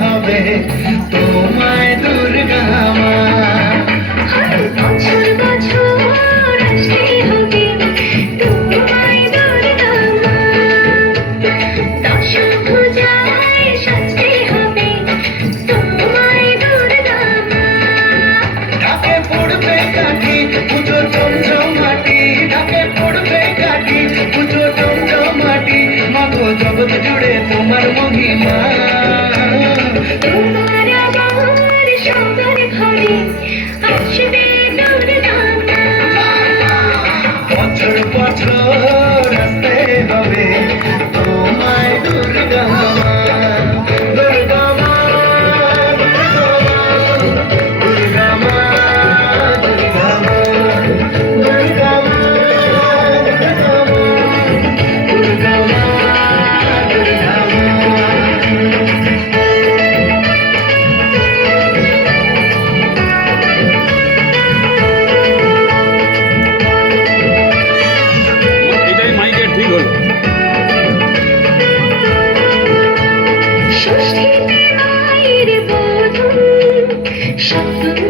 হবে তোমায় দুর্গা মা। বছর বছর আসতে হবে তোমায় দুর্গা মা। দশভুজায় সাজতে হবে তোমায় দুর্গা মা। ঢাকে পড়বে কাঠি পুজো জমজমাটি, ঢাকে পড়বে কাঠি পুজো জমজমাটি, মাগো জগৎ জুড়ে তোমার মহিমা। তোমার আবার সবার ঘরে আসবে দুর্গা মা। বছর বছর আসতে হবে তোমায় দুর্গা মা। দুর্গা মা, দুর্গা মা, দুর্গা মা, দুর্গা মা, দুর্গা মা, দুর্গা মা, দুর্গা মা। এটাই মাইকের ঠিক হলো। ষষ্ঠীতে মায়ের বোধন সপ্তমী